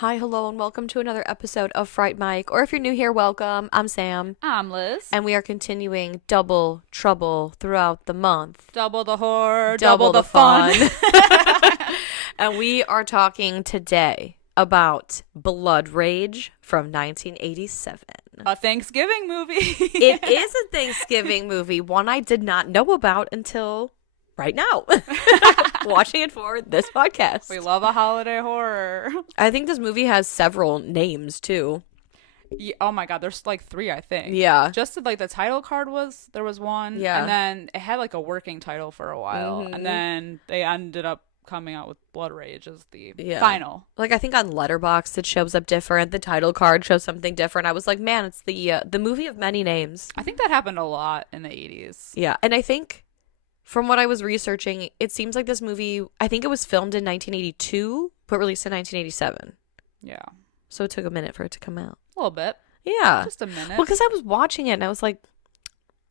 Hi, hello, and welcome to another episode of Fright Mic. Or if you're new here, welcome. I'm Sam. I'm Liz. And we are continuing Double Trouble throughout the month. Double the horror, double the fun. And we are talking today about Blood Rage from 1987. A Thanksgiving movie. It is a Thanksgiving movie, one I did not know about until right now. Watching it for this podcast. We love a holiday horror. I think this movie has several names too. Yeah, oh my god, there's like 3, I think. Yeah. Just like the title card there was one. Yeah. And then it had like a working title for a while. Mm-hmm. And then they ended up coming out with Blood Rage as the Yeah. final. Like I think on Letterboxd it shows up different. The title card shows something different. I was like, man, it's the movie of many names. I think that happened a lot in the 80s. Yeah, and I think from what I was researching, it seems like this movie, I think it was filmed in 1982, but released in 1987. Yeah. So it took a minute for it to come out. A little bit. Yeah. Just a minute. Well, because I was watching it and I was like,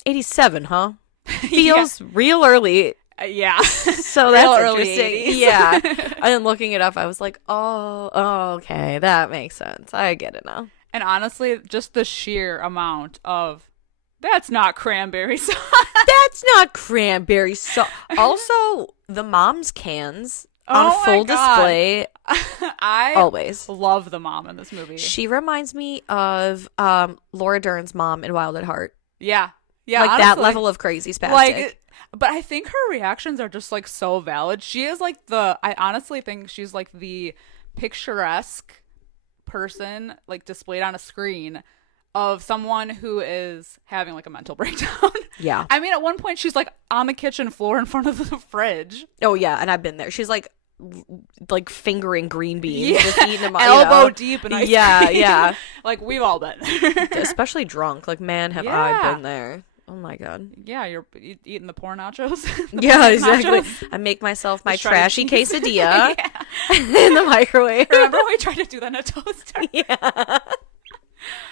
87, huh? Feels real early. Yeah. So that's early interesting. 80s. Yeah. And then looking it up, I was like, oh, okay, that makes sense. I get it now. And honestly, just the sheer amount of that's not cranberry sauce. That's not cranberry sauce. Also, the mom's cans on full display. I always love the mom in this movie. She reminds me of Laura Dern's mom in Wild at Heart. Yeah. Yeah. Like honestly, that level of crazy spastic. Like, but I think her reactions are just like so valid. She is like I honestly think she's like the picturesque person like displayed on a screen of someone who is having like a mental breakdown. Yeah. I mean, at one point she's like on the kitchen floor in front of the fridge. Oh yeah, and I've been there. She's like fingering green beans, yeah. just eating them, elbow deep in ice cream. Yeah. Like we've all been there. Especially drunk. Like, man, have I been there. Oh my god. Yeah, you're eating the porn nachos. Yeah, exactly. Nachos. I make myself my Just trashy quesadilla yeah. in the microwave. Remember when we tried to do that in a toaster? Yeah.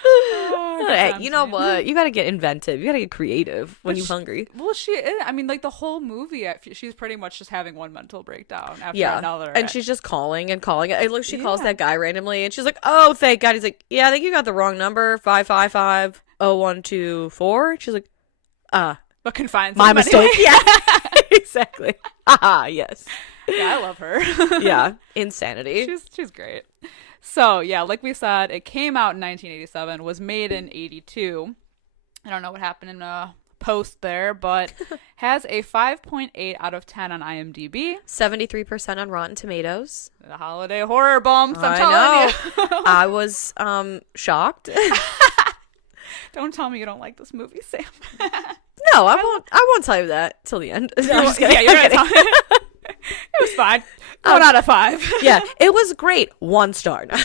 Oh, Hey, you know what? You gotta get inventive. You gotta get creative when you're hungry. Well, she is. I mean, like the whole movie, she's pretty much just having one mental breakdown after another. And she's just calling and calling. And look, she calls that guy randomly, and she's like, "Oh, thank God." He's like, "Yeah, I think you got the wrong number. 555-0124." She's like, but can find my mistake." Anyway. Yeah, exactly. Yes. Yeah, I love her. Yeah, insanity. She's great. So, yeah, like we said, it came out in 1987, was made in 82. I don't know what happened in post there, but has a 5.8 out of 10 on IMDb. 73% on Rotten Tomatoes. The holiday horror bumps, I'm telling you. I was shocked. Don't tell me you don't like this movie, Sam. No, I won't tell you that till the end. No, I'm just kidding. Yeah, you're going to tell me. It was fine. 1 out of 5. Yeah, it was great. 1 star. No.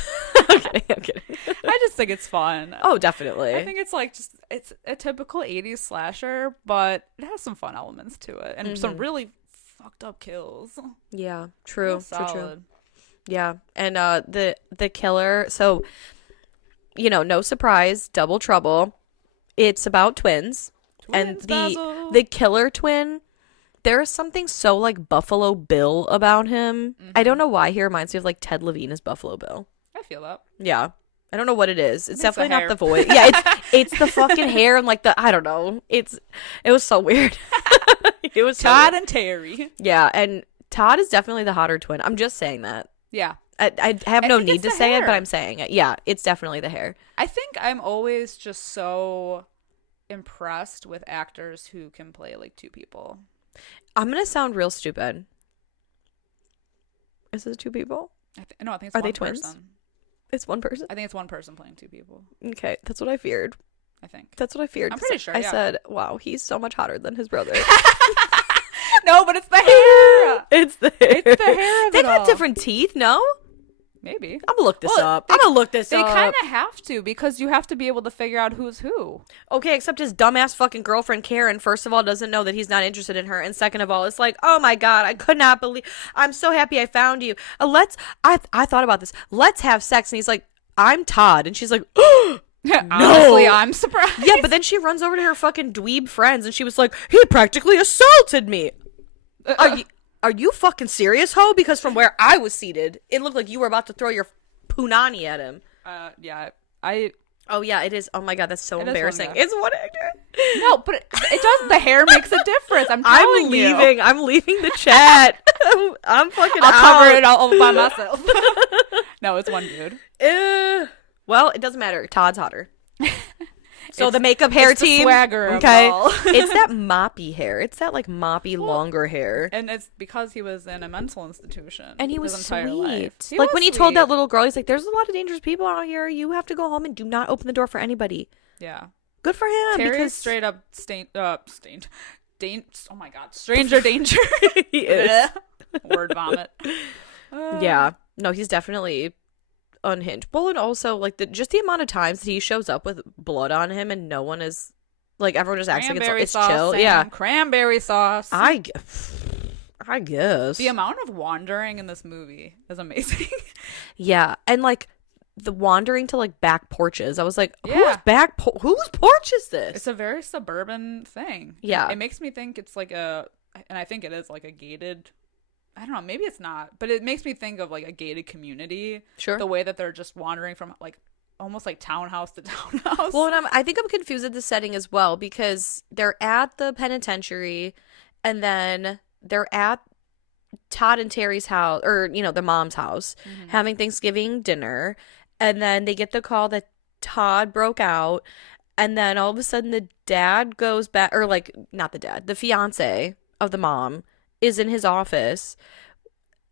I'm kidding. I just think it's fun. Oh, definitely. I think it's like it's a typical 80s slasher, but it has some fun elements to it and some really fucked up kills. Yeah, true. Solid. Yeah, and the killer. So, no surprise, Double Trouble. It's about twins and the killer twin. There's something so like Buffalo Bill about him. I don't know why he reminds me of like Ted Levine as Buffalo Bill. I feel that. Yeah. I don't know what it is. It's definitely the not the voice. Yeah, it's the fucking hair and like I don't know. It was so weird. It was Todd and Terry. Yeah, and Todd is definitely the hotter twin. I'm just saying that. Yeah. I have no need to say it, but I'm saying it. Yeah, it's definitely the hair. I think I'm always just so impressed with actors who can play like 2 people. I'm going to sound real stupid. Is it 2 people? No, I think it's Are one they twins? person. It's 1 person? I think it's 1 person playing 2 people. Okay, that's what I feared. I think. That's what I feared. I'm pretty sure, I said, wow, he's so much hotter than his brother. No, but it's the hair. It's the hair. It's the hair of They it got all. different teeth, no? Maybe. I'm gonna look this up. I'm gonna look this They up. kind of have to, because you have to be able to figure out who's who. Okay, except his dumbass fucking girlfriend Karen, first of all, doesn't know that he's not interested in her, and second of all, it's like, oh my god, I could not believe. I'm so happy I found you. I thought about this. Let's have sex, and he's like, I'm Todd, and she's like, No. Honestly, I'm surprised. Yeah, but then she runs over to her fucking dweeb friends, and she was like, he practically assaulted me. Are you fucking serious, ho? Because from where I was seated, it looked like you were about to throw your punani at him. Yeah, Oh yeah, it is. Oh my god, that's so It is embarrassing. one guy. It's one actor. No, but it does. The hair makes a difference. I'm telling you. I'm leaving the chat. I'm fucking I'll out. cover it all by myself. No, it's one dude. Well, it doesn't matter. Todd's hotter. So the makeup hair it's the team, swagger of okay, it all. it's that moppy hair. It's that like moppy longer hair. And it's because he was in a mental institution. And he was his entire sweet. life. He Like was when he told sweet. that little girl, he's like, "There's a lot of dangerous people out here. You have to go home and do not open the door for anybody." Yeah. Good for him. Terry's because straight up stained. Oh my god, stranger danger. he is. Word vomit. Yeah. No, he's definitely unhinged. Well, and also like just the amount of times that he shows up with blood on him and no one is like, everyone just acts like it's sauce, chill. Sam. Yeah. Cranberry sauce. I guess. The amount of wandering in this movie is amazing. Yeah. And like the wandering to like back porches. I was like, Yeah. whose porch is this? It's a very suburban thing. Yeah. It makes me think it's like and I think it is like a gated, I don't know, maybe it's not, but it makes me think of like a gated community. Sure. The way that they're just wandering from like almost like townhouse to townhouse. Well, and I think I'm confused at the setting as well because they're at the penitentiary and then they're at Todd and Terry's house, or, you know, their mom's house, having Thanksgiving dinner. And then they get the call that Todd broke out. And then all of a sudden the dad goes back, or like, not the dad, the fiance of the mom is in his office,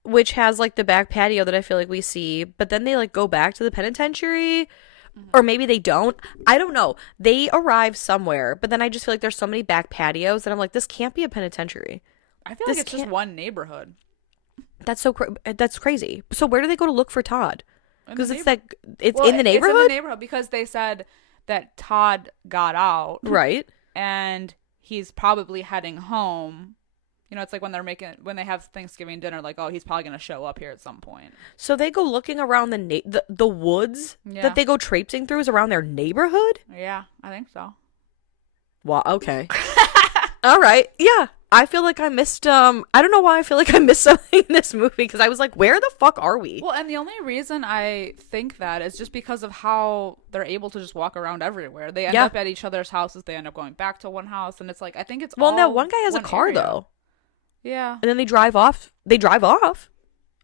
which has like the back patio that I feel like we see. But then they like go back to the penitentiary, or maybe they don't. I don't know. They arrive somewhere, but then I just feel like there's so many back patios that I'm like, this can't be a penitentiary. I feel like it's just one neighborhood. That's that's crazy. So where do they go to look for Todd? Because it's in the neighborhood? It's in the neighborhood because they said that Todd got out. Right. And he's probably heading home. You know, it's like when they have Thanksgiving dinner, like, oh, he's probably going to show up here at some point. So they go looking around the woods that they go traipsing through is around their neighborhood? Yeah, I think so. Well, okay. All right. Yeah. I feel like I missed, I don't know why I feel like I missed something in this movie because I was like, where the fuck are we? Well, and the only reason I think that is just because of how they're able to just walk around everywhere. They end up at each other's houses. They end up going back to one house. And it's like, I think it's well, all now one guy has a car, area. though. Yeah. And then they drive off.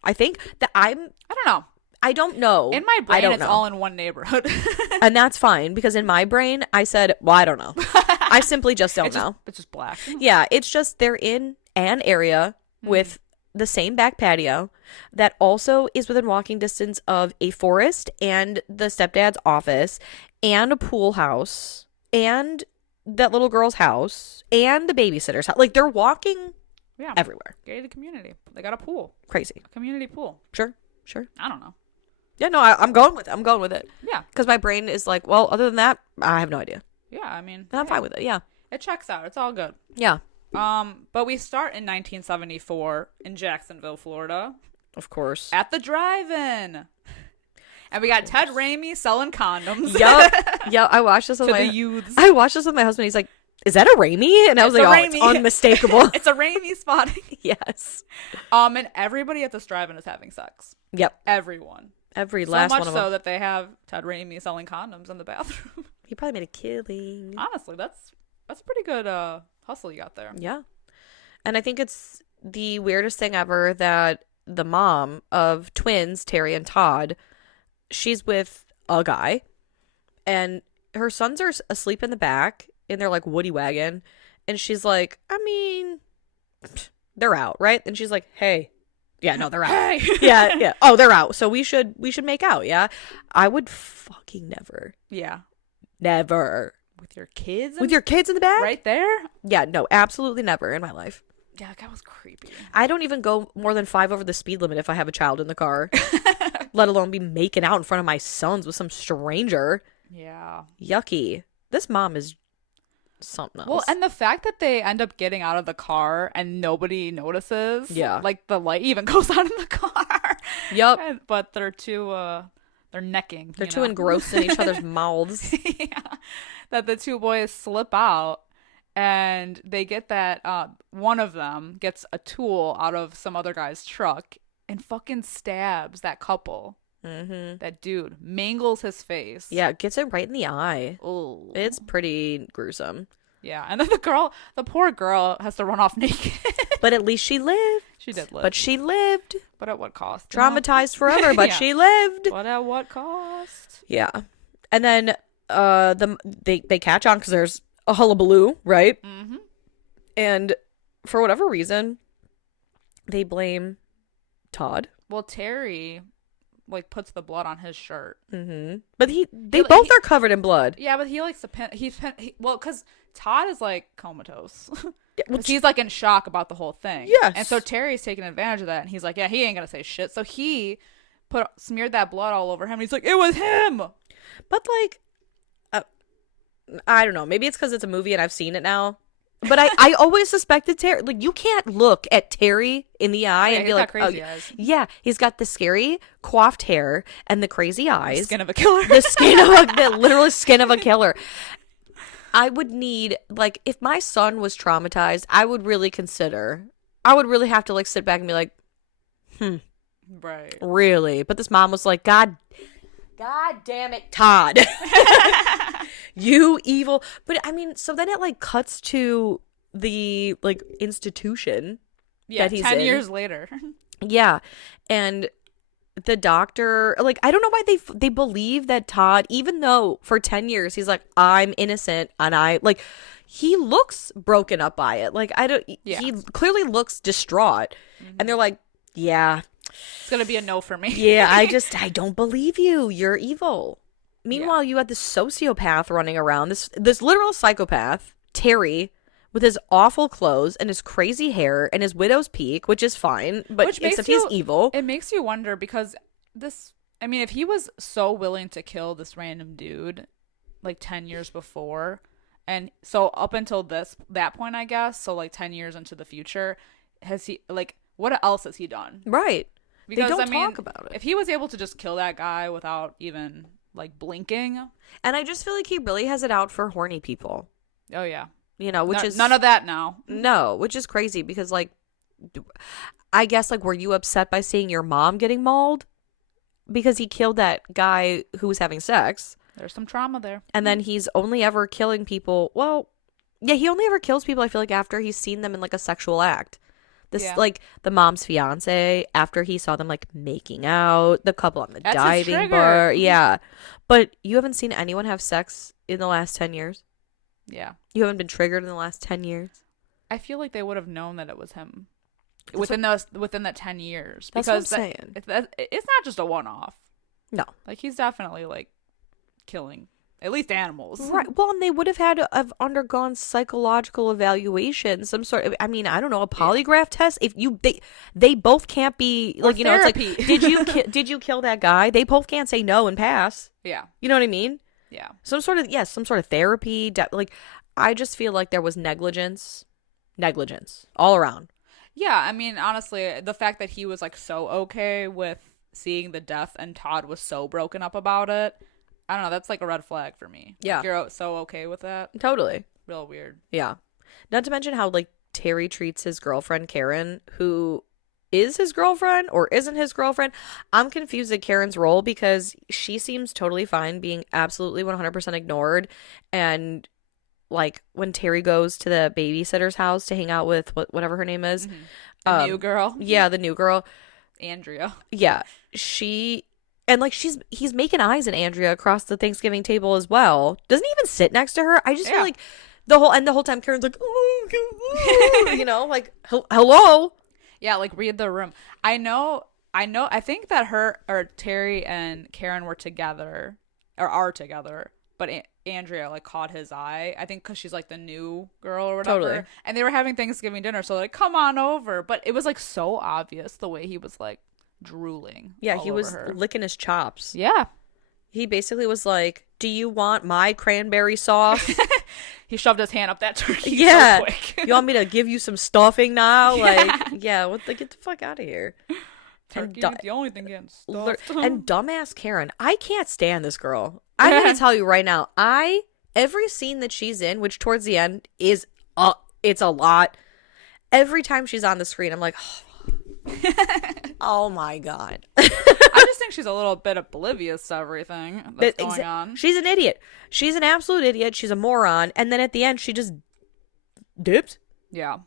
I think that I don't know. I don't know. In my brain, it's all in one neighborhood. And that's fine because in my brain, I said, well, I don't know. I simply just don't know. It's just black. Yeah, it's just they're in an area with the same back patio that also is within walking distance of a forest and the stepdad's office and a pool house and that little girl's house and the babysitter's house. Like, they're walking everywhere. Gated community. They got a pool. Crazy. A community pool. Sure. I don't know. Yeah, no, I'm going with it. Yeah. Because my brain is like, well, other than that, I have no idea. Yeah, I mean. And I'm fine with it, yeah. It checks out. It's all good. Yeah. But we start in 1974 in Jacksonville, Florida. Of course. At the drive-in. And we got Ted Raimi selling condoms. Yep. Yeah, I watched this with the youths. I watched this with my husband. He's like, is that a Raimi? And I was like, Raimi. It's unmistakable. It's a Raimi spotting. Yes. And everybody at this drive-in is having sex. Yep. Everyone. Every So last much one of so them. that they have Ted Raimi selling condoms in the bathroom. He probably made a killing. Honestly, that's pretty good hustle you got there. Yeah. And I think it's the weirdest thing ever that the mom of twins, Terry and Todd, she's with a guy and her sons are asleep in the back in their like woody wagon. And she's like, I mean, they're out, right? And she's like, hey. Yeah, no, they're out. Hey. Yeah. Oh, they're out. So we should make out, yeah? I would fucking never. Yeah. Never. With your kids? With your kids in the back? Right there? Yeah, no, absolutely never in my life. Yeah, that was creepy. I don't even go more than 5 over the speed limit if I have a child in the car. let alone be making out in front of my sons with some stranger. Yeah. Yucky. This mom is something else. Well, and the fact that they end up getting out of the car and nobody notices. Yeah. Like the light even goes on in the car. Yep. But they're too they're necking. They're too engrossed in each other's mouths. Yeah. That the two boys slip out and they get that one of them gets a tool out of some other guy's truck and fucking stabs that couple. Mm-hmm. That dude mangles his face. Yeah, gets it right in the eye. Ooh. It's pretty gruesome. Yeah, and then the poor girl has to run off naked. But at least she lived. She did live. But she lived. But at what cost? Traumatized forever, but Yeah. she lived. But at what cost? Yeah. And then they catch on because there's a hullabaloo, right? Mm-hmm. And for whatever reason, they blame Todd. Well, Terry like puts the blood on his shirt. Mm-hmm. But they both are covered in blood. Yeah, but he likes to pin. Well, because Todd is like comatose. Yeah, well, He's like in shock about the whole thing. Yes. And so Terry's taking advantage of that, and he's like, "Yeah, he ain't gonna say shit." So he smeared that blood all over him. And he's like, "It was him." But like, I don't know. Maybe it's because it's a movie and I've seen it now. But I always suspected Terry. Like, you can't look at Terry in the eye and be like, crazy oh, eyes. yeah, he's got the scary coiffed hair and the crazy eyes. Skin of a killer. The skin of the literal skin of a killer. I would need, like, if my son was traumatized, I would really have to like sit back and be like, Right. really? But this mom was like, God damn it, Todd. You evil. But I mean, so then it like cuts to the like institution Yeah, that he's 10 in. years later. Yeah. And the doctor, like, I don't know why they believe that Todd, even though for 10 years he's like, I'm innocent, and he looks broken up by it. Like, he clearly looks distraught. Mm-hmm. And they're like, yeah. It's going to be a no for me. Yeah, I don't believe you. You're evil. Meanwhile, you had this sociopath running around, this literal psychopath, Terry, with his awful clothes and his crazy hair and his widow's peak, which is fine, but except he's evil. It makes you wonder because if he was so willing to kill this random dude like 10 years before, and so up until that point, I guess, so like 10 years into the future, has he, like, what else has he done? Right. Because, they don't talk about it. If he was able to just kill that guy without even like blinking. And I just feel like he really has it out for horny people. Oh, yeah. You know, which is none of that now. No, which is crazy because, like, I guess, like, were you upset by seeing your mom getting mauled? Because he killed that guy who was having sex. There's some trauma there. And then he's only ever killing people. Well, yeah, he only ever kills people, I feel like, after he's seen them in, like, a sexual act. Like, the mom's fiance, after he saw them, like, making out, the couple on the diving bar. Yeah. But you haven't seen anyone have sex in the last 10 years? Yeah. You haven't been triggered in the last 10 years? I feel like they would have known that it was him within that 10 years. That's what I'm saying. It's not just a one-off. No. Like, he's definitely, like, killing at least animals. Right. Well, and they would have had to have undergone psychological evaluation, some sort of, I mean, I don't know, a polygraph test. If they both can't be, like, you know, it's like, did you kill that guy? They both can't say no and pass. Yeah. You know what I mean? Yeah. Some sort of therapy. Like, I just feel like there was negligence all around. Yeah. I mean, honestly, the fact that he was, like, so okay with seeing the death and Todd was so broken up about it, I don't know. That's like a red flag for me. Yeah. Like, you're so okay with that. Totally. Real weird. Yeah. Not to mention how, like, Terry treats his girlfriend, Karen, who is his girlfriend or isn't his girlfriend. I'm confused at Karen's role because she seems totally fine being absolutely 100% ignored. And, like, when Terry goes to the babysitter's house to hang out with whatever her name is. Mm-hmm. The new girl. Yeah, the new girl. Andrea. Yeah. And, like, he's making eyes at Andrea across the Thanksgiving table as well. Doesn't he even sit next to her? I just feel like the whole time Karen's like, oh, you know, like, hello. Yeah, like, read the room. I think that Terry and Karen were together, or are together, but Andrea, like, caught his eye. I think because she's, like, the new girl or whatever. Totally. And they were having Thanksgiving dinner, so, like, come on over. But it was, like, so obvious the way he was, like, drooling. Yeah, all he over was her. licking his chops. Yeah. He basically was like, "Do you want my cranberry sauce?" He shoved his hand up that turkey Yeah. so quick. You want me to give you some stuffing now? Yeah. Like, yeah, get the fuck out of here. Turkey du- ain't the only thing getting stuffed. And dumbass Karen, I can't stand this girl. I'm gonna tell you right now, every scene that she's in, which towards the end is it's a lot. Every time she's on the screen, I'm like, oh my god. I just think she's a little bit oblivious to everything that's going on. She's an idiot. She's an absolute idiot. She's a moron. And then at the end, she just dips. Yeah.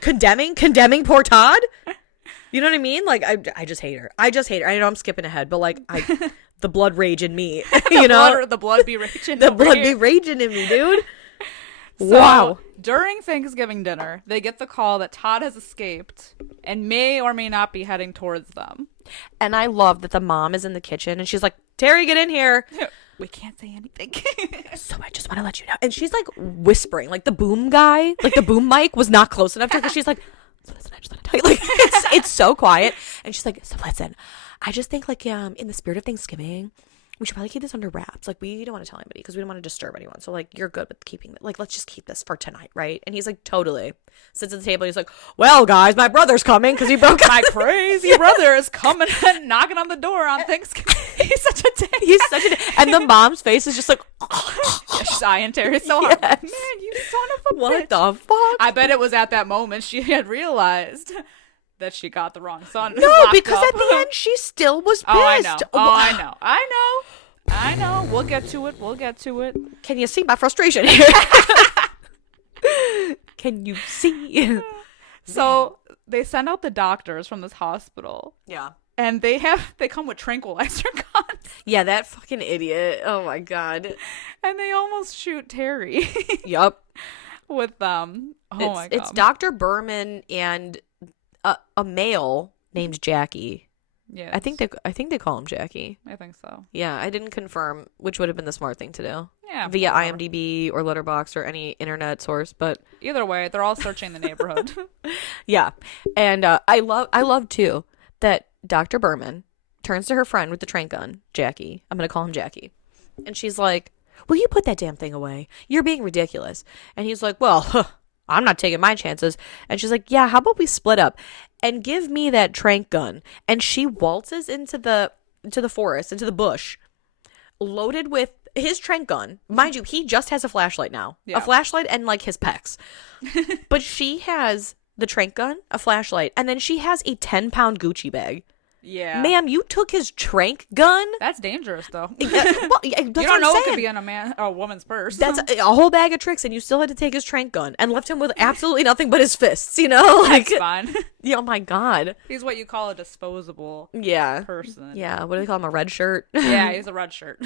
Condemning poor Todd. You know what I mean? Like, I just hate her. I know I'm skipping ahead, but like, the blood rage in me. You know, the blood be raging. the blood be raging in me, dude. So, wow. During Thanksgiving dinner, they get the call that Todd has escaped and may or may not be heading towards them. And I love that the mom is in the kitchen and she's like, "Terry, get in here." We can't say anything. So I just want to let you know. And she's like whispering, like the boom guy, like the boom mic was not close enough to her because she's like, "So listen, I just want to tell you." Like, it's so quiet. And she's like, "So listen, I just think like in the spirit of Thanksgiving, we should probably keep this under wraps. Like, we don't want to tell anybody because we don't want to disturb anyone. So, like, you're good with keeping it. Like, let's just keep this for tonight, right?" And he's like, "Totally." Sits at the table. He's like, "Well, guys, my brother's coming because he broke My crazy brother is coming and knocking on the door on Thanksgiving. He's such a dick. He's such a and the mom's face is just like, She's eyeing Terry so hard. Yes. Man, you son of a bitch. "What the fuck?" I bet it was at that moment she had realized that she got the wrong son. No, locked because up. at the end, she still was pissed. Oh, I know. I know. We'll get to it. Can you see my frustration here? Can you see? So they send out the doctors from this hospital. Yeah. And they come with tranquilizer guns. Yeah, that fucking idiot. Oh my god. And they almost shoot Terry. Yup. With them. Oh my god. It's Dr. Berman and a male named Jackie. Yeah. I think they call him Jackie. I think so. Yeah, I didn't confirm, which would have been the smart thing to do. Yeah. Via whatever. IMDb or Letterboxd or any internet source, but Either way, they're all searching the neighborhood. yeah. And I love too that Dr. Berman turns to her friend with the trank gun, Jackie. I'm going to call him Jackie. And she's like, "Will you put that damn thing away? You're being ridiculous." And he's like, "Well, I'm not taking my chances." And she's like, "Yeah, how about we split up and give me that trank gun?" And she waltzes into the forest, into the bush, loaded with his trank gun. Mind you, he just has a flashlight now. Yeah. A flashlight and like his pecs. But she has the trank gun, a flashlight, and then she has a 10-pound Gucci bag. Yeah. Ma'am, you took his trank gun? That's dangerous, though. Well, that's You what don't I'm know saying. it could be in a woman's purse. That's a whole bag of tricks, and you still had to take his trank gun and left him with absolutely nothing but his fists, you know? Like, That's fine. yeah, oh my god. He's what you call a disposable Yeah. person. Yeah, what do they call him? A red shirt? Yeah, he's a red shirt.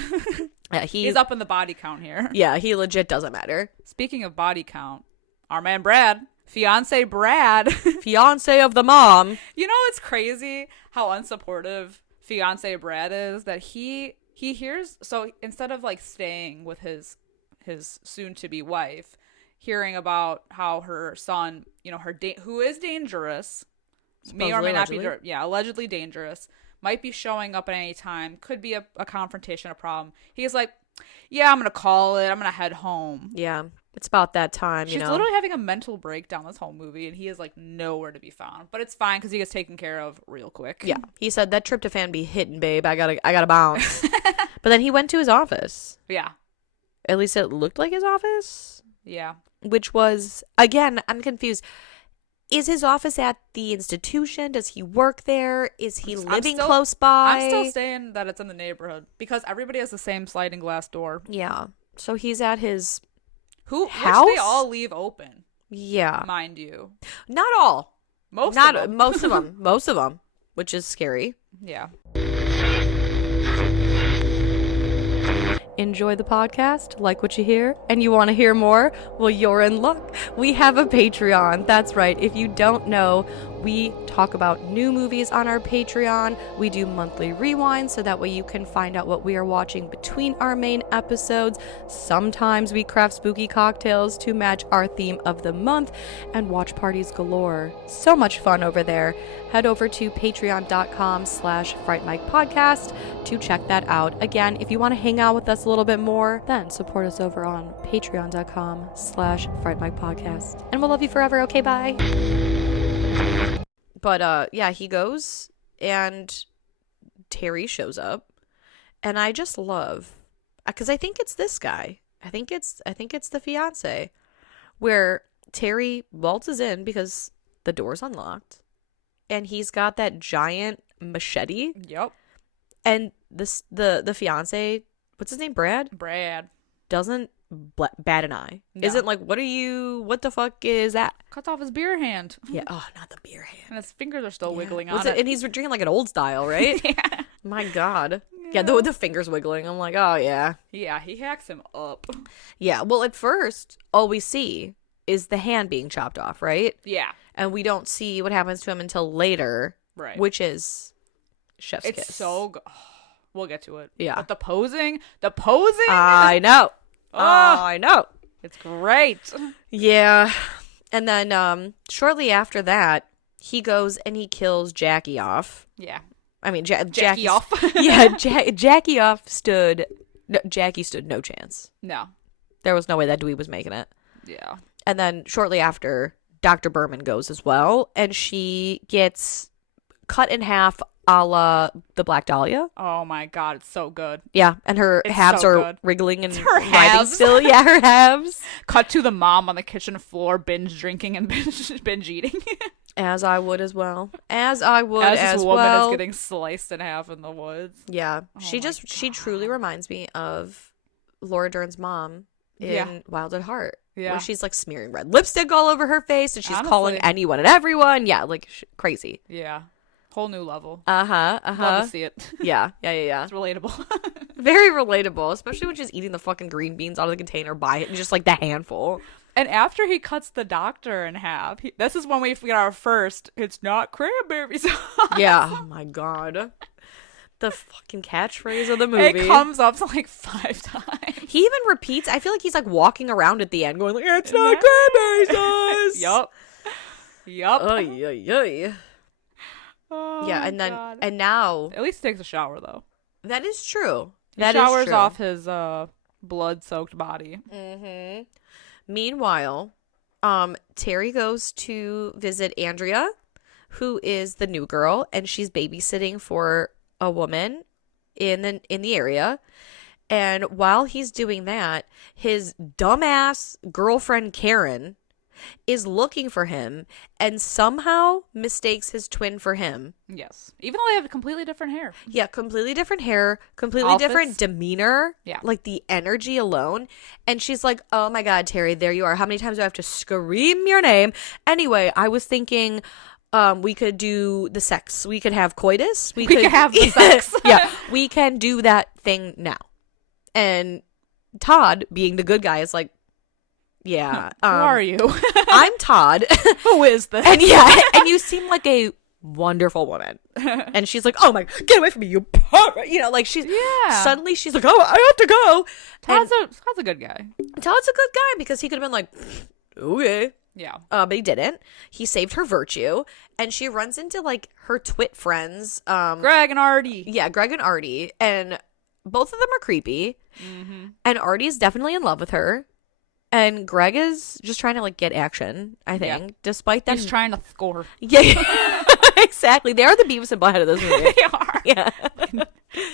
Yeah, He's up in the body count here. Yeah, he legit doesn't matter. Speaking of body count, our man Brad, fiance Brad. Fiance of the mom. You know, it's crazy how unsupportive fiance Brad is, that he hears, so instead of like staying with his soon to be wife, hearing about how her son, you know, who is dangerous, may or may not be, allegedly dangerous, might be showing up at any time, could be a confrontation, a problem. He's like, "Yeah, I'm gonna call it. I'm gonna head home." Yeah, it's about that time, She's literally having a mental breakdown this whole movie, and he is like nowhere to be found. But it's fine because he gets taken care of real quick. Yeah, he said that tryptophan be hitting, babe. I gotta bounce. But then he went to his office. Yeah. At least it looked like his office. Yeah. Which was, again, I'm confused. Is his office at the institution? Does he work there? Is he living close by? I'm still saying that it's in the neighborhood because everybody has the same sliding glass door. Yeah. So he's at his house? Which they all leave open. Yeah. Mind you. Not all. Most of them. Most of them. Most of them. Which is scary. Yeah. Enjoy the podcast, like what you hear, and you want to hear more? Well, you're in luck. We have a Patreon. That's right. If you don't know, We talk about new movies on our Patreon. We do monthly rewinds so that way you can find out what we are watching between our main episodes. Sometimes we craft spooky cocktails to match our theme of the month, and watch parties galore. So much fun over there. Head over to patreon.com/Fright Mic podcast to check that out. Again, if you want to hang out with us a little bit more, then support us over on patreon.com/Fright Mic podcast. And we'll love you forever. Okay, bye. But yeah, he goes and Terry shows up, and I just love, because I think it's this guy. I think it's the fiance, where Terry waltzes in because the door's unlocked, and he's got that giant machete. Yep. And the fiance, what's his name, Brad, doesn't bat an eye. No. Isn't like, what the fuck is that? Cuts off his beer hand. Yeah. Oh, not the beer hand. And his fingers are still wiggling What's on it. And he's drinking like an old style, right? Yeah. My God. Yeah, the fingers wiggling. I'm like, oh, yeah. Yeah, he hacks him up. Yeah, well, at first, all we see is the hand being chopped off, right? Yeah. And we don't see what happens to him until later, Right. which is chef's kiss. It's so good. We'll get to it. Yeah. But the posing. I know. Oh, I know. it's great. Yeah. And then shortly after that, he goes and he kills Jackie off. Yeah. I mean, Jackie off. Yeah, Jackie off stood. No, Jackie stood no chance. No. There was no way that dweeb was making it. Yeah. And then shortly after, Dr. Berman goes as well, and she gets cut in half a la the Black Dahlia. Oh my God, it's so good. Yeah, and her It's halves so are good. wriggling and Her writhing halves. still. Yeah, her halves. Cut to the mom on the kitchen floor, binge drinking and binge eating. As I would as well. As I would As as this woman well. is getting sliced in half in the woods. Yeah, Oh she my truly God. reminds me of Laura Dern's mom in Yeah. Wild at Heart. Yeah. Where she's like smearing red lipstick all over her face, and she's calling Honestly. anyone and everyone. Yeah, like crazy. Yeah. Whole new level. Love Love to see it. Yeah. It's relatable. Very relatable, especially when she's eating the fucking green beans out of the container by it, and just like the handful. And after he cuts the doctor in half, this is when we get our first, it's not cranberry sauce. Yeah. Oh my God. The fucking catchphrase of the movie. It comes up like 5 times. He even repeats. I feel like he's like walking around at the end going like, it's not cranberry sauce. Yup. Oy, oy, oy. Oh, Yeah, and then God. and now At least he takes a shower, though. that is true. He That is showers true. off his blood-soaked body. Mm-hmm. Meanwhile, Terry goes to visit Andrea, who is the new girl, and she's babysitting for a woman in the area. And while he's doing that, his dumbass girlfriend Karen is looking for him and somehow mistakes his twin for him. Yes. Even though they have completely different hair. Yeah, completely different hair, completely Outfits. different demeanor. Yeah. Like the energy alone. And she's like, oh my God, Terry, there you are. How many times do I have to scream your name? Anyway, I was thinking we could do the sex. We could have coitus. We could have the sex. Yeah, we can do that thing now. And Todd, being the good guy, is like, yeah. Who are you? I'm Todd. Who is this? And yeah, and you seem like a wonderful woman. And she's like, oh my, get away from me, you pervert. You know, like she's, suddenly she's like, oh, I have to go. Todd's a good guy. Todd's a good guy because he could have been like, okay. Yeah. But he didn't. He saved her virtue. And she runs into like her twit friends. Greg and Artie. Yeah, Greg and Artie. And both of them are creepy. Mm-hmm. And And Artie is definitely in love with her. And Greg is just trying to like get action, I think, despite them. he's trying to score. Yeah, exactly. They are the Beavis and Butthead of this movie. They are. Yeah.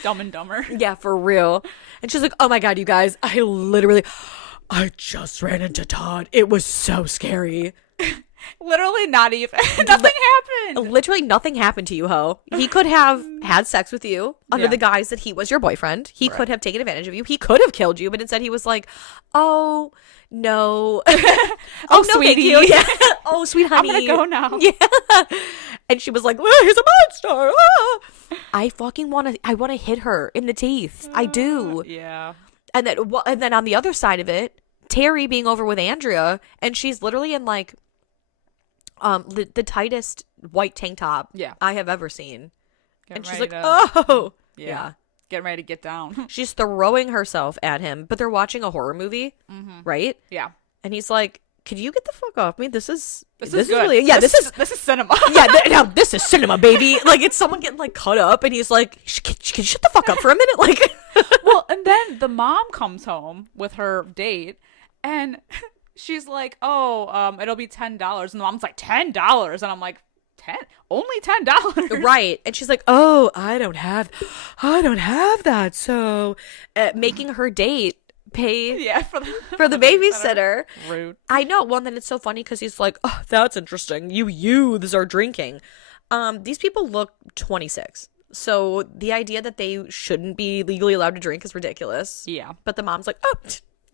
Dumb and Dumber. Yeah, for real. And she's like, oh my God, you guys, I just ran into Todd. It was so scary. Literally not even. Nothing happened. Literally nothing happened to you, ho. He could have had sex with you under Yeah. the guise that he was your boyfriend. He could have taken advantage of you. He could have killed you, but instead he was like, oh, no. Oh, no, thank sweetie. you. Yeah. Oh, sweet honey. I'm gonna go now. Yeah. And she was like, well, he's a monster. Ah. I fucking want to hit her in the teeth. I do. Yeah. And then on the other side of it, Terry being over with Andrea, and she's literally in like the tightest white tank top Yeah. I have ever seen. Getting And she's ready like, to- oh. yeah. Yeah. Getting ready to get down. She's throwing herself at him, but they're watching a horror movie, right? Yeah. And he's like, could you get the fuck off me? This is good. really, yeah, this is cinema. yeah, now this is cinema, baby. Like, it's someone getting like cut up, and he's like, can you shut the fuck up for a minute? Like, Well, and then the mom comes home with her date, and she's like, "Oh, it'll be $10," and the mom's like, $10, and I'm like, only $10, right? And she's like, oh, I don't have that. So, making her date pay Yeah, for the babysitter. Rude. I know. Well, and then it's so funny because he's like, oh, that's interesting. You youths are drinking. These people look 26. So the idea that they shouldn't be legally allowed to drink is ridiculous. Yeah. But the mom's like, oh,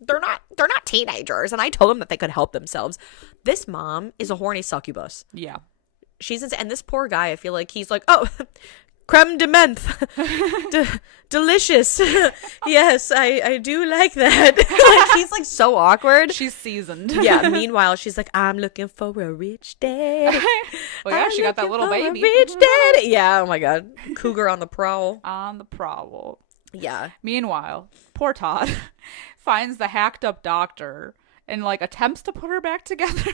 they're not teenagers. And I told them that they could help themselves. This mom is a horny succubus. Yeah. She's insane. And this poor guy, I feel like he's like, oh, creme de menthe. Delicious. Yes, I do like that. Like, he's like so awkward. She's seasoned. Yeah. Meanwhile, she's like, I'm looking for a rich daddy. Well, yeah, I'm she got that looking little for a baby. rich daddy. Yeah. Oh my God. Cougar on the prowl. On the prowl. Yeah. Meanwhile, poor Todd finds the hacked up doctor and like attempts to put her back together.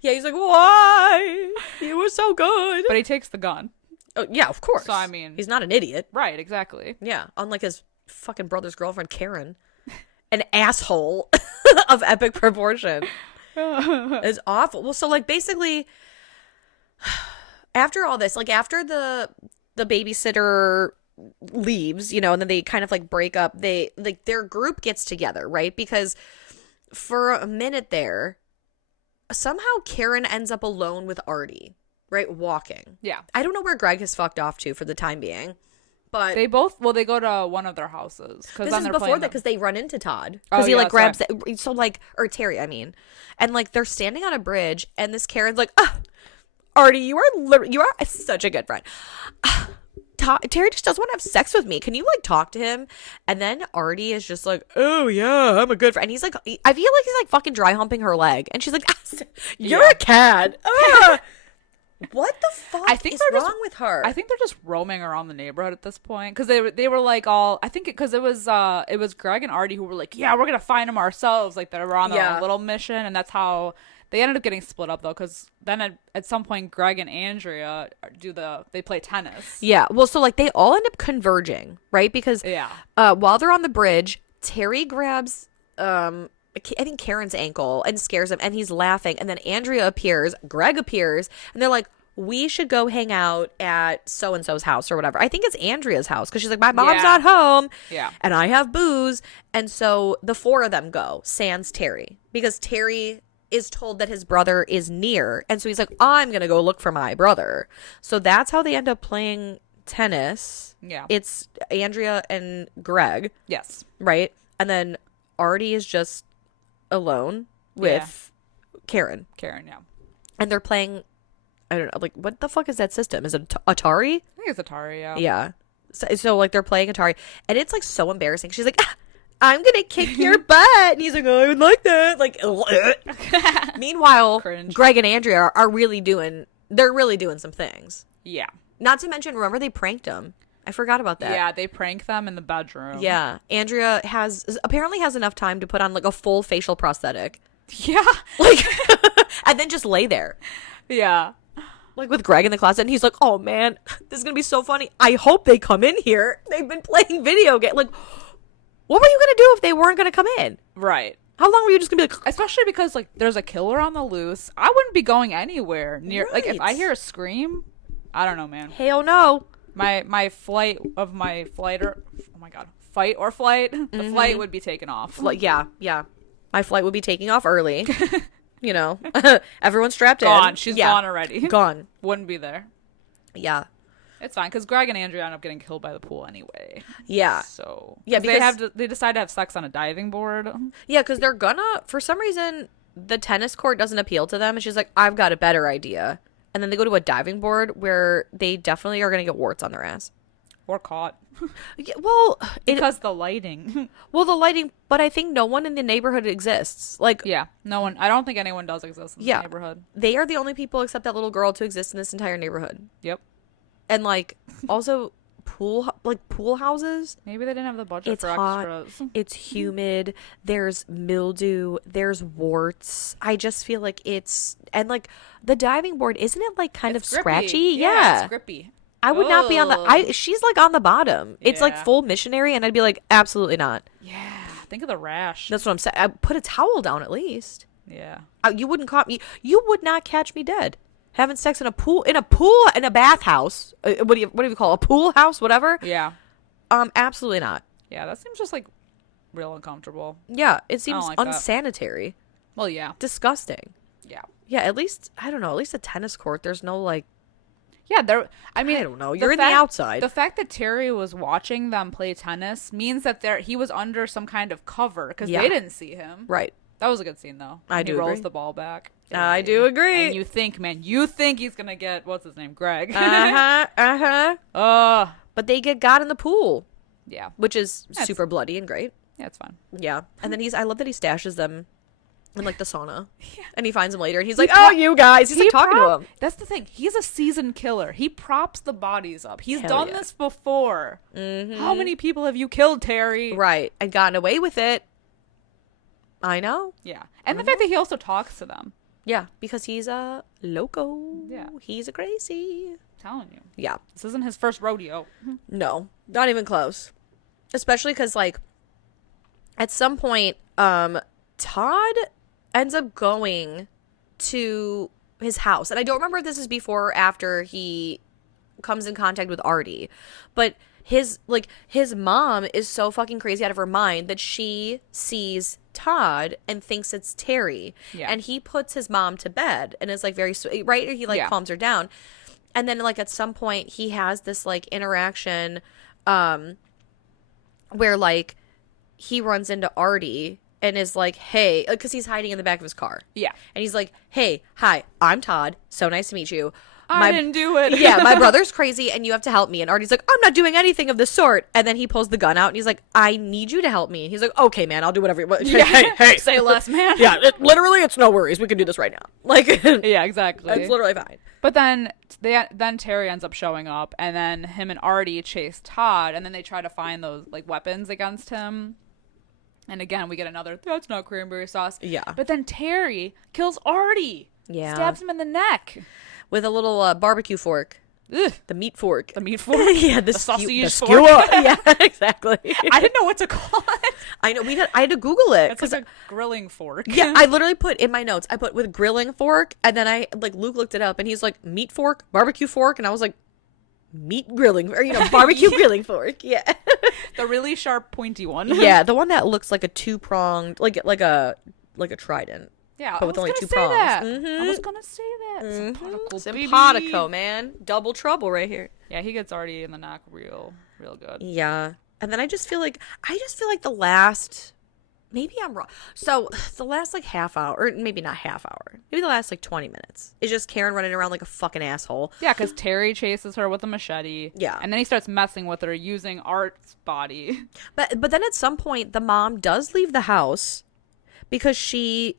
Yeah. He's like, why? You were so good. But he takes the gun. Oh, yeah, of course. So, I mean- he's not an idiot. Right, exactly. Yeah. Unlike his fucking brother's girlfriend, Karen. An asshole of epic proportion. It's awful. Well, so like basically after all this, like after the babysitter leaves, you know, and then they kind of like break up, they like their group gets together, right? Because for a minute there, somehow Karen ends up alone with Artie, right? Walking. Yeah. I don't know where Greg has fucked off to for the time being. But They go to one of their houses. this is before that because they run into Todd. Oh, Because he yeah, like grabs sorry. it. So like, or Terry, I mean. And like they're standing on a bridge and this Karen's like, ah, Artie, you are such a good friend. Terry just doesn't want to have sex with me. Can you like talk to him? And then Artie is just like, oh yeah, I'm a good friend. And he's like, I feel like he's like fucking dry humping her leg. And she's like, you're Yeah. a cad. Ah. What the fuck I think is they're wrong just- with her? I think they're just roaming around the neighborhood at this point because they were like all I think because it was Greg and Artie who were like, yeah, we're gonna find him ourselves, like they were on their Yeah. own little mission, and that's how they ended up getting split up though because then at some point Greg and Andrea they play tennis. Yeah. Well, so like they all end up converging, right? Because Yeah. while they're on the bridge, Terry grabs I think Karen's ankle and scares him, and he's laughing. And then Andrea appears, Greg appears, and they're like, we should go hang out at so and so's house or whatever. I think it's Andrea's house because she's like, my mom's Yeah. not home, Yeah. and I have booze. And so the four of them go, sans Terry, because Terry is told that his brother is near, and so he's like, I'm gonna go look for my brother. So that's how they end up playing tennis. Yeah. It's Andrea and Greg, Yes. right? And then Artie is just alone with Karen, Karen. Yeah. and they're playing, I don't know, like what the fuck is that system? Is it Atari? I think it's Atari. Yeah. Yeah. So like they're playing Atari, and it's like so embarrassing. She's like, ah, I'm gonna kick your butt, and he's like, oh, I would like that. Like, meanwhile, Cringe. Greg and Andrea are really doing some things. Yeah. Not to mention, remember they pranked him. I forgot about that. Yeah. They prank them in the bedroom. Yeah. Andrea apparently has enough time to put on like a full facial prosthetic. Yeah. Like, and then just lay there. Yeah. Like with Greg in the closet, and he's like, oh man, this is gonna be so funny. I hope they come in here. They've been playing video game. Like, what were you gonna do if they weren't gonna come in? Right. How long were you just gonna be like, Especially because like there's a killer on the loose. I wouldn't be going anywhere near. Like if I Right. hear a scream, I don't know, man. hell no. My flight or oh my god, fight or flight. The flight would be taken off. Like, yeah. My flight would be taking off early. You know, everyone's strapped Gone. in. She's Yeah. gone already. Gone. Wouldn't be there. Yeah. It's fine because Greg and Andrea end up getting killed by the pool anyway. Yeah. So Yeah, 'cause they decide to have sex on a diving board. Yeah, because they're gonna, for some reason, the tennis court doesn't appeal to them. And she's like, I've got a better idea. And then they go to a diving board where they definitely are gonna get warts on their ass. Or caught. Yeah, well, Because the lighting. the lighting, but I think no one in the neighborhood exists. Like, Yeah, no one. I don't think anyone does exist in the neighborhood. they are the only people except that little girl to exist in this entire neighborhood. Yep. And like, also pool houses. Maybe they didn't have the budget It's for hot. extras. It's humid. There's mildew. There's warts. I just feel like and like the diving board, isn't it like kind It's of grippy. scratchy? Yeah, it's grippy. I would not be on she's like on the bottom. It's like Yeah. full missionary, and I'd be like, absolutely not. Yeah. Think of the rash. That's what I'm saying. I put a towel down at least. Yeah. You wouldn't caught me. You would not catch me dead having sex in a bathhouse. What do you call it? A pool house? Whatever. Yeah. Absolutely not. Yeah, that seems just like real uncomfortable. Yeah, it seems like that. unsanitary. Well, yeah. Disgusting. Yeah. Yeah, at least I don't know. At least a tennis court. There's no like. Yeah, I mean, I don't know. You're in the outside. The fact that Terry was watching them play tennis means that he was under some kind of cover because they didn't see him. Right. That was a good scene, though. I He do rolls agree. the ball back. I do agree. And you think he's gonna get what's his name, Greg. Uh-huh. But they get got in the pool, Yeah. which is super bloody and great. Yeah, it's fun. Yeah. And then I love that he stashes them in like the sauna. Yeah. And he finds them later and he's like, "Oh, you guys." He's like talking to him. That's the thing. He's a seasoned killer. He props the bodies up. He's Hell done yeah. this before. Mm-hmm. How many people have you killed, Terry? Right. And gotten away with it. I know. Yeah. And the fact that he also talks to them. Yeah, because he's a loco. Yeah. He's a crazy. I'm telling you. Yeah. This isn't his first rodeo. No, not even close. Especially because, like, at some point, Todd ends up going to his house. And I don't remember if this is before or after he comes in contact with Artie. But his mom is so fucking crazy out of her mind that she sees Todd and thinks it's Terry. Yeah. And he puts his mom to bed and is like very sweet, right? Or he like calms her down. And then like at some point he has this like interaction where like he runs into Artie and is like, "Hey," because he's hiding in the back of his car. Yeah. And he's like, "Hey, hi, I'm Todd. So nice to meet you. I didn't do it." Yeah, my brother's crazy and you have to help me." And Artie's like, "I'm not doing anything of the sort." And then he pulls the gun out and he's like, "I need you to help me." And he's like, "Okay, man, I'll do whatever you want." Yeah. Hey. Say less, man. Yeah, literally, it's no worries. We can do this right now. Like, Yeah, exactly. it's literally fine. But then Terry ends up showing up, and then him and Artie chase Todd, and then they try to find those like weapons against him. And again, we get another, "That's not cranberry sauce." Yeah. But then Terry kills Artie. Yeah. Stabs him in the neck. With a little barbecue fork. Ugh. The meat fork. The meat fork. Yeah, The sausage fork. skewer. Yeah, exactly. I didn't know what to call it. I know. I had to Google it. It's like a grilling fork. Yeah, I literally put in my notes, I put with grilling fork, and then Luke looked it up, and he's like, meat fork, barbecue fork, and I was like, meat grilling, or, barbecue grilling fork. Yeah. The really sharp, pointy one. Yeah, the one that looks like a two-pronged, like a trident. Yeah, But with only two say prongs. that. Mhm. I was gonna say that. Simpatico, baby. Simpatico, man. Double trouble right here. Yeah, he gets Artie in the neck real good. Yeah. And then I just feel like the last, maybe I'm wrong. So the last like half hour, or maybe not half hour, maybe the last like 20 minutes is just Karen running around like a fucking asshole. Yeah, because Terry chases her with a machete. Yeah. And then he starts messing with her using Art's body. But then at some point the mom does leave the house because she's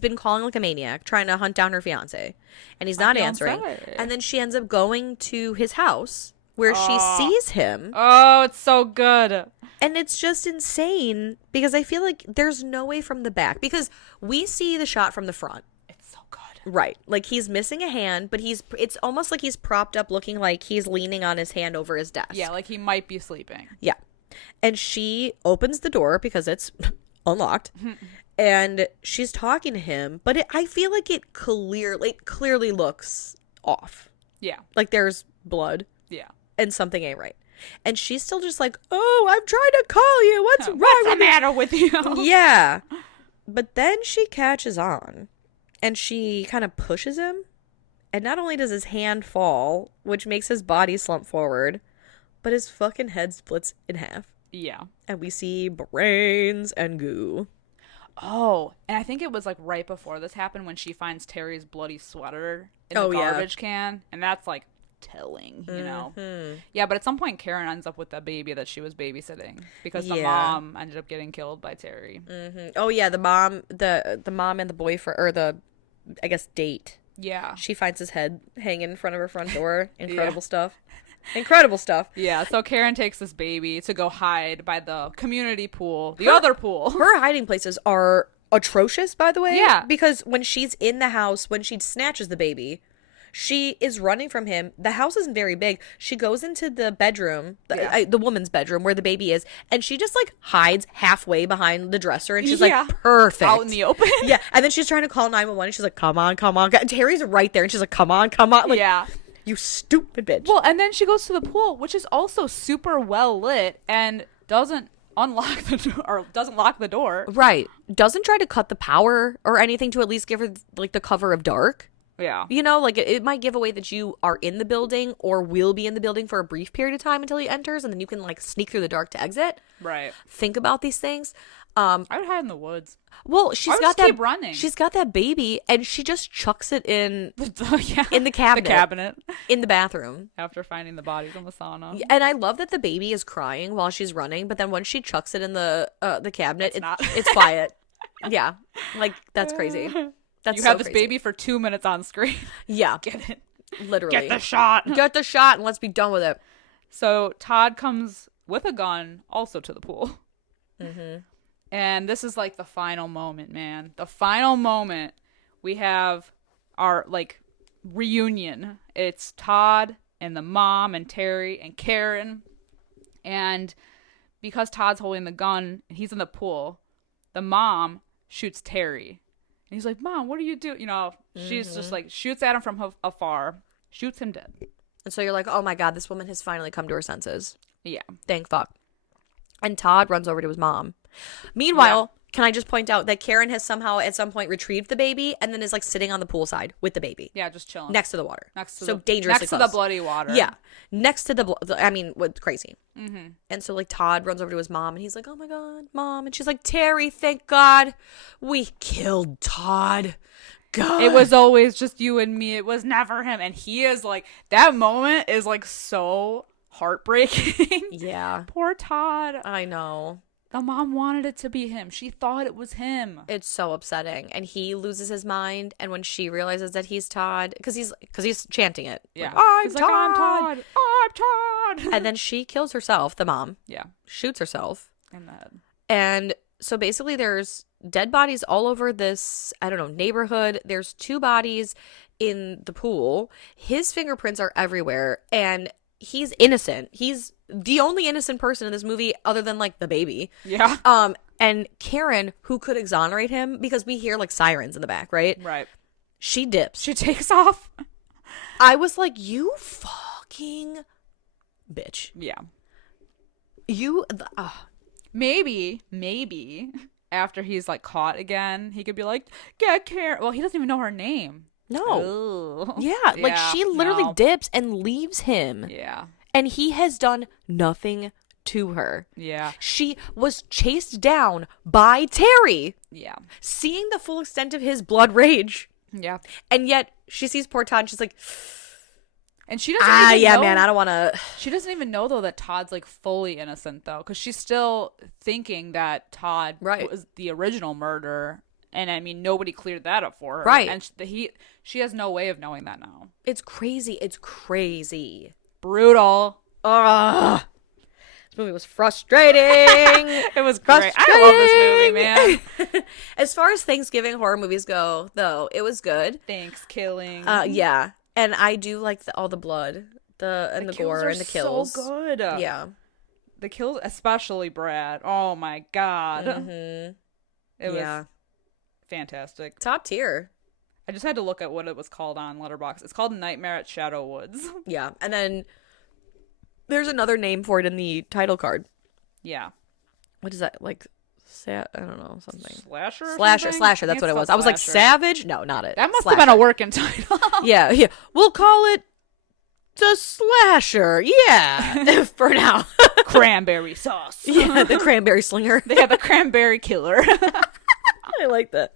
been calling like a maniac trying to hunt down her fiance, and he's not answering. And then she ends up going to his house where she sees him. Oh, it's so good. And it's just insane because I feel like there's no way from the back, because we see the shot from the front. It's so good. Right. Like he's missing a hand, but it's almost like he's propped up looking like he's leaning on his hand over his desk. Yeah, like he might be sleeping. Yeah. And she opens the door because it's unlocked. And she's talking to him, but I feel like it clearly looks off. Yeah. Like there's blood Yeah. and something ain't right. And she's still just like, "Oh, I'm trying to call you. What's wrong What's the matter with you?" Yeah. But then she catches on and she kind of pushes him. And not only does his hand fall, which makes his body slump forward, but his fucking head splits in half. Yeah. And we see brains and goo. Oh, and I think it was like right before this happened when she finds Terry's bloody sweater in the Oh, yeah. garbage can, and that's like telling, you know? Yeah, but at some point, Karen ends up with the baby that she was babysitting because the Yeah. mom ended up getting killed by Terry. Oh yeah, the mom and the boyfriend, or the, I guess, date. Yeah. She finds his head hanging in front of her front door. Incredible Yeah. stuff. Incredible stuff. Yeah, so Karen takes this baby to go hide by the community pool, the other pool. Her hiding places are atrocious, by the way. Yeah. Because when she's in the house, when she snatches the baby, she is running from him. The house isn't very big. She goes into the bedroom, the woman's bedroom where the baby is, and she just like hides halfway behind the dresser, and she's like, perfect. Out in the open. Yeah. And then she's trying to call 911, and she's like, come on, come on. Terry's right there, and she's like, come on, come on. Like, Yeah. you stupid bitch. Well, and then she goes to the pool, which is also super well lit and doesn't unlock the door or doesn't lock the door. Right. Doesn't try to cut the power or anything to at least give her like the cover of dark. Yeah. You know, like it might give away that you are in the building or will be in the building for a brief period of time until he enters, and then you can like sneak through the dark to exit. Right. Think about these things. I would hide in the woods. Well, she's would got just that keep running. She's got that baby, and she just chucks it in Yeah. in the cabinet. The cabinet. In the bathroom. After finding the bodies in the sauna. And I love that the baby is crying while she's running, but then when she chucks it in the cabinet, it's quiet. Yeah, like that's crazy. That's You so have this crazy. baby for 2 minutes on screen. Yeah, Get it. literally. Get the shot. Get the shot, and let's be done with it. So Todd comes with a gun also to the pool. And this is like the final moment, man. The final moment. We have our like reunion. It's Todd and the mom and Terry and Karen. And because Todd's holding the gun and he's in the pool, the mom shoots Terry. And he's like, Mom, what are you doing? You know, she's just like shoots at him from afar, shoots him dead. And so you're like, oh my God, this woman has finally come to her senses. Yeah. Thank fuck. And Todd runs over to his mom. Meanwhile, can I just point out that Karen has somehow at some point retrieved the baby and then is like sitting on the poolside with the baby. Yeah, just chilling. Next to the water. Dangerously dangerously next to close. the bloody water. Yeah. Next to what's crazy. And so like Todd runs over to his mom and he's like, oh my God, Mom. And she's like, Terry, thank God we killed Todd. God. It was always just you and me. It was never him. And he is like, that moment is like so heartbreaking. Yeah. Poor Todd. I know. The mom wanted it to be him. She thought it was him. It's so upsetting. And he loses his mind. And when she realizes that he's Todd, because he's chanting it. Yeah. Like, I'm He's Todd. like, I'm Todd. I'm Todd. And then she kills herself, the mom. Yeah. Shoots herself. In the head. And so basically there's dead bodies all over this, I don't know, neighborhood. There's 2 bodies in the pool. His fingerprints are everywhere. And he's innocent. He's the only innocent person in this movie other than like the baby. Yeah. And Karen, who could exonerate him, because we hear like sirens in the back, right? Right. She dips. She takes off. I was like, you fucking bitch. Yeah. You, Maybe after he's like caught again, he could be like, get Karen. Well, he doesn't even know her name. no. Ugh. Yeah, like she literally no. dips and leaves him. Yeah. And he has done nothing to her. Yeah. She was chased down by Terry, Yeah. seeing the full extent of his blood rage. Yeah. And yet she sees poor Todd and she's like, And she doesn't even know. man, I don't want to. She doesn't even know, though, that Todd's, like, fully innocent, though. Because she's still thinking that Todd was the original murderer. And, I mean, nobody cleared that up for her. Right. And she has no way of knowing that now. It's crazy. It's crazy. Brutal. Ugh. This movie was frustrating. It was great. I love this movie, man. As far as Thanksgiving horror movies go, though, it was good. Thanks, killing. Yeah. And I do like all the blood, the gore and the kills. So good. Yeah. The kills, especially Brad. Oh my God. Mm-hmm. It was fantastic. Top tier. I just had to look at what it was called on Letterboxd. It's called Nightmare at Shadow Woods. Yeah. And then there's another name for it in the title card. Yeah. What is that? Like, I don't know, something. Slasher? Slasher. That's what it was. I was like, Savage? No, not it. That must have been a working title. Yeah. We'll call it the Slasher. Yeah. For now. Cranberry sauce. Yeah, the cranberry slinger. They have the cranberry killer. I like that.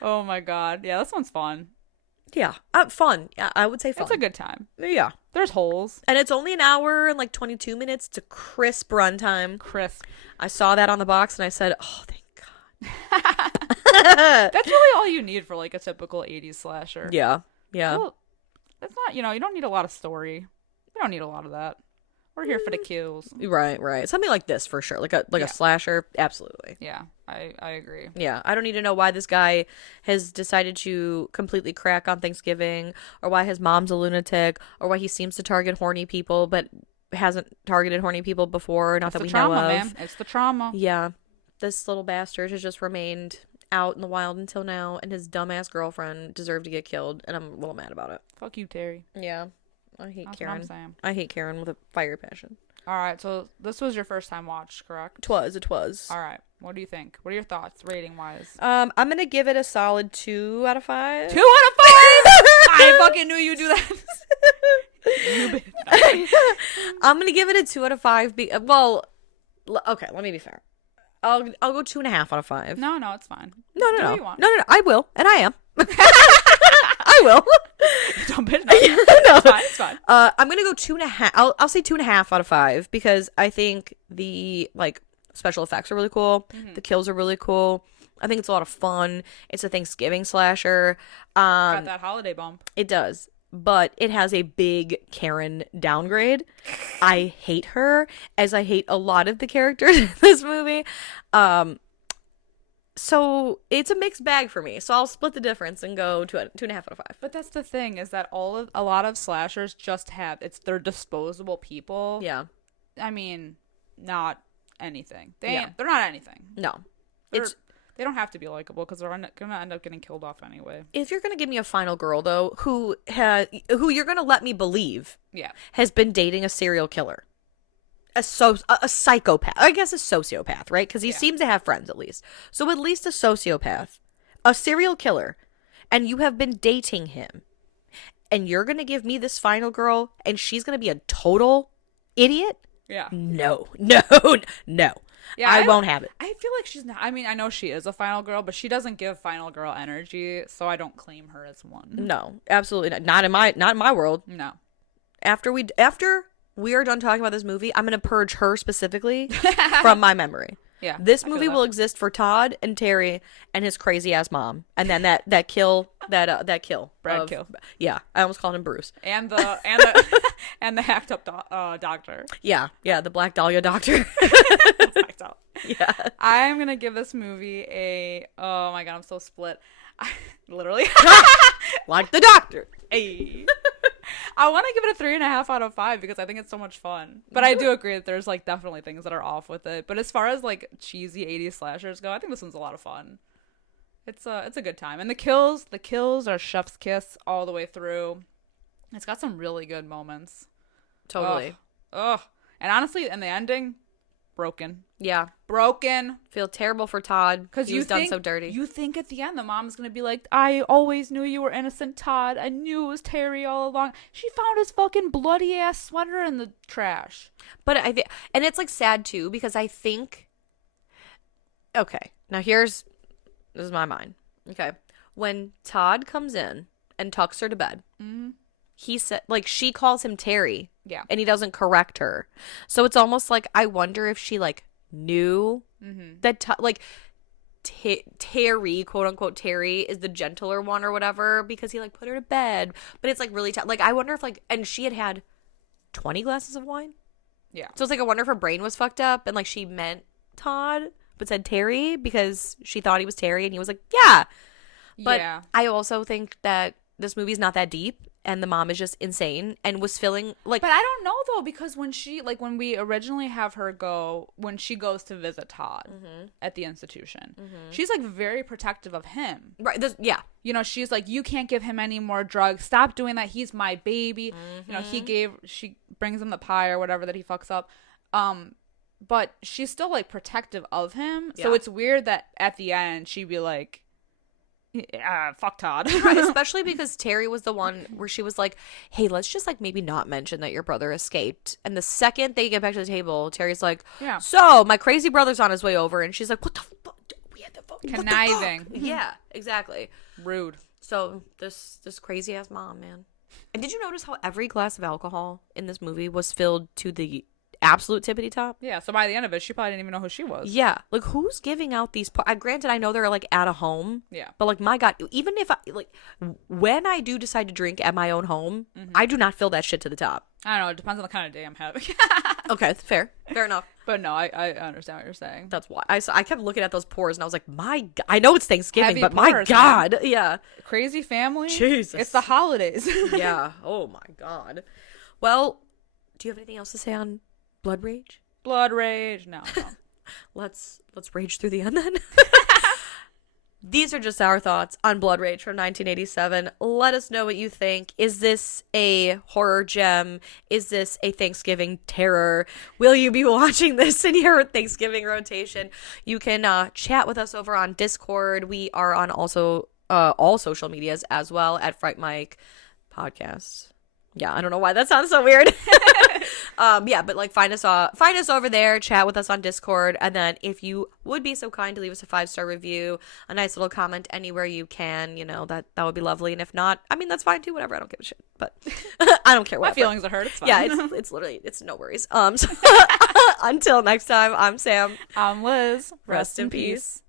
Oh my God. Yeah, this one's fun. Yeah. Fun. Yeah, I would say fun. It's a good time. Yeah. There's holes. And it's only an hour and like 22 minutes. It's a crisp runtime. Crisp. I saw that on the box and I said, oh, thank God. That's really all you need for like a typical 80s slasher. Yeah. Yeah. Well, that's not, you don't need a lot of story. You don't need a lot of that. We're here for the kills. Right, right. Something like this for sure. Like a slasher. Absolutely. Yeah, I agree. Yeah. I don't need to know why this guy has decided to completely crack on Thanksgiving, or why his mom's a lunatic, or why he seems to target horny people but hasn't targeted horny people before. Not It's that the we trauma, know of. man. It's the trauma. Yeah. This little bastard has just remained out in the wild until now, and his dumbass girlfriend deserved to get killed, and I'm a little mad about it. Fuck you, Terry. Yeah. I hate That's Karen. what I'm saying. I hate Karen with a fire passion. All right, so this was your first time watch, correct? It was. All right. What do you think? What are your thoughts, rating-wise? I'm gonna give it a solid 2 out of 5. 2 out of 5? I fucking knew you'd do that. You bitch. I'm gonna give it a 2 out of 5. Okay, let me be fair. I'll go 2.5 out of 5. No, it's fine. No. Do what you want. No. I will, and I am. I will. Don't bitch. No. It's fine. I'm gonna go 2.5. I'll say 2.5 out of 5 because I think the special effects are really cool. The kills are really cool. I think it's a lot of fun. It's a Thanksgiving slasher. Got that holiday bump. It does. But it has a big Karen downgrade. I hate her, as I hate a lot of the characters in this movie. So it's a mixed bag for me. So I'll split the difference and go 2.5 out of 5. But that's the thing, is that a lot of slashers just have, they're disposable people. Yeah. I mean, not anything. Yeah. They're not anything. No. They don't have to be likable because they're gonna end up getting killed off anyway. If you're gonna give me a final girl though, who you're gonna let me believe, has been dating a serial killer, a psychopath, I guess a sociopath, right? Because he seems to have friends at least. So at least a sociopath, a serial killer, and you have been dating him, and you're gonna give me this final girl, and she's gonna be a total idiot. Yeah. No. Yeah, I won't have it. I feel like she's not. I mean, I know she is a final girl, but she doesn't give final girl energy, so I don't claim her as one. No, absolutely not. Not in my world. No. After we are done talking about this movie, I'm gonna purge her specifically from my memory. Yeah. This movie will exist for Todd and Terry and his crazy ass mom, and then that kill. Brad kill. Yeah, I almost called him Bruce. And the and the hacked up doctor. Yeah, the Black Dahlia doctor. Hacked up. Yeah. I'm gonna give this movie oh my god, I'm so split. Literally. Like the doctor. Hey. I want to give it a 3.5 out of 5 because I think it's so much fun. But I do agree that there's definitely things that are off with it. But as far as cheesy 80s slashers go, I think this one's a lot of fun. It's a good time. And the kills are chef's kiss all the way through. It's got some really good moments. Totally. Ugh. And honestly, in the ending, broken. Yeah. Broken. Feel terrible for Todd because he was done so dirty. You think at the end the mom's going to be like, I always knew you were innocent, Todd. I knew it was Terry all along. She found his fucking bloody ass sweater in the trash. But and it's sad too because I think, okay, now this is my mind. Okay. When Todd comes in and tucks her to bed, he said, she calls him Terry. Yeah. And he doesn't correct her. So it's almost I wonder if she knew that Terry, quote unquote Terry, is the gentler one or whatever because he put her to bed. But it's really I wonder if and she had 20 glasses of wine. Yeah. So it's I wonder if her brain was fucked up and she meant Todd but said Terry because she thought he was Terry and he was yeah. But yeah. I also think that this movie's not that deep. And the mom is just insane and was feeling But I don't know though because when she when we originally have her go when she goes to visit Todd at the institution, she's very protective of him. Right. Yeah. She's you can't give him any more drugs. Stop doing that. He's my baby. She brings him the pie or whatever that he fucks up. But she's still protective of him. Yeah. So it's weird that at the end she'd be fuck Todd. Right, especially because Terry was the one where she was hey, let's just maybe not mention that your brother escaped. And the second they get back to the table, Terry's yeah. So my crazy brother's on his way over. And she's what the fuck? We had the fuck conniving. Yeah, exactly. Rude. So this crazy ass mom, man. And did you notice how every glass of alcohol in this movie was filled to the absolute tippity top? Yeah, so by the end of it, she probably didn't even know who she was. Yeah, like who's giving out these? Granted, I know they're like at a home. Yeah. But like, my God, even if I like, when I do decide to drink at my own home, I do not fill that shit to the top. I don't know. It depends on the kind of day I'm having. Okay, fair enough. But no, I understand what you're saying. That's why I kept looking at those pours and I was like, my God, I know it's Thanksgiving, Heavy but my pours, God, yeah, Crazy family. Jesus. It's the holidays. yeah. Oh my God. Well, do you have anything else to say on Blood Rage? Blood rage. No. Let's rage through the end then. These are just our thoughts on Blood Rage from 1987. Let us know what you think. Is this a horror gem? Is this a Thanksgiving terror? Will you be watching this in your Thanksgiving rotation? You can chat with us over on Discord. We are on also all social medias as well at Fright Mic Podcast. Yeah, I don't know why that sounds so weird. Yeah, but like find us over there, chat with us on Discord, and then if you would be so kind to leave us a 5-star review, a nice little comment anywhere you can, that would be lovely. And if not, I mean, that's fine too, whatever. I don't give a shit. But I don't care what. My feelings are hurt. It's fine. Yeah, it's literally no worries. So until next time, I'm Sam. I'm Liz. Rest in peace.